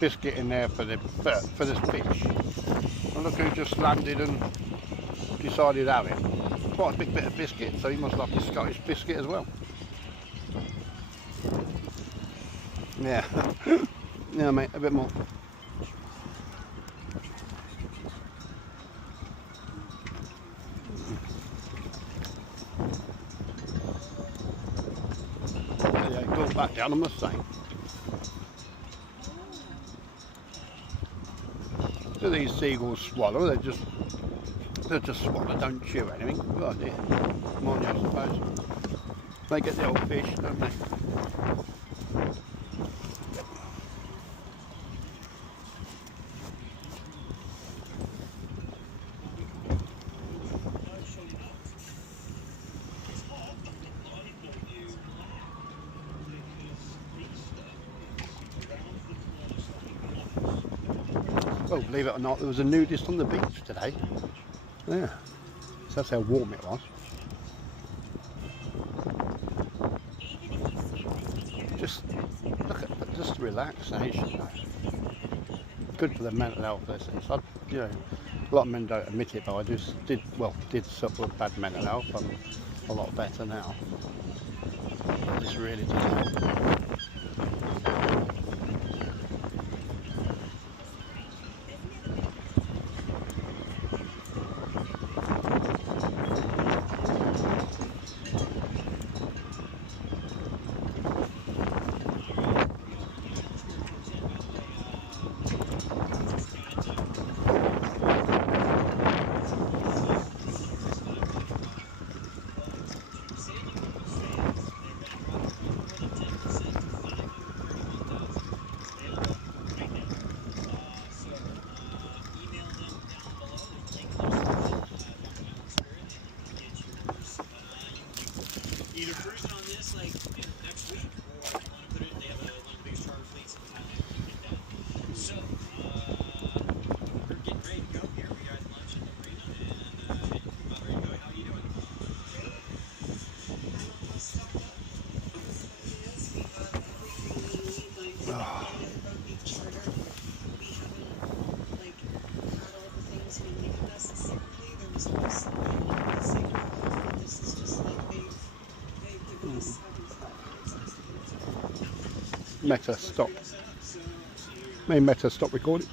biscuit in there for this fish. And look who just landed and decided to have it. Quite a big bit of biscuit, so he must like his Scottish biscuit as well. Yeah, yeah, mate, a bit more. Yeah, go back down, I must say. Do these seagulls swallow? They just swallow, don't chew anything. Oh dear. Morning, I suppose. They get the old fish, don't they? Oh, believe it or not, there was a nudist on the beach today. Yeah, so that's how warm it was. Just look at just relaxation. Good for the mental health. This is, you know, a lot of men don't admit it, but I did suffer with bad mental health. I'm a lot better now. This really does help. Either cruising on this like next week, or I want to put it. They have one of the biggest charter fleets in Thailand. You can get that. So we're getting ready to go here. We got lunch at the Marina, and I'm about ready to go. How are you doing? Meta, stop. May Meta stop recording.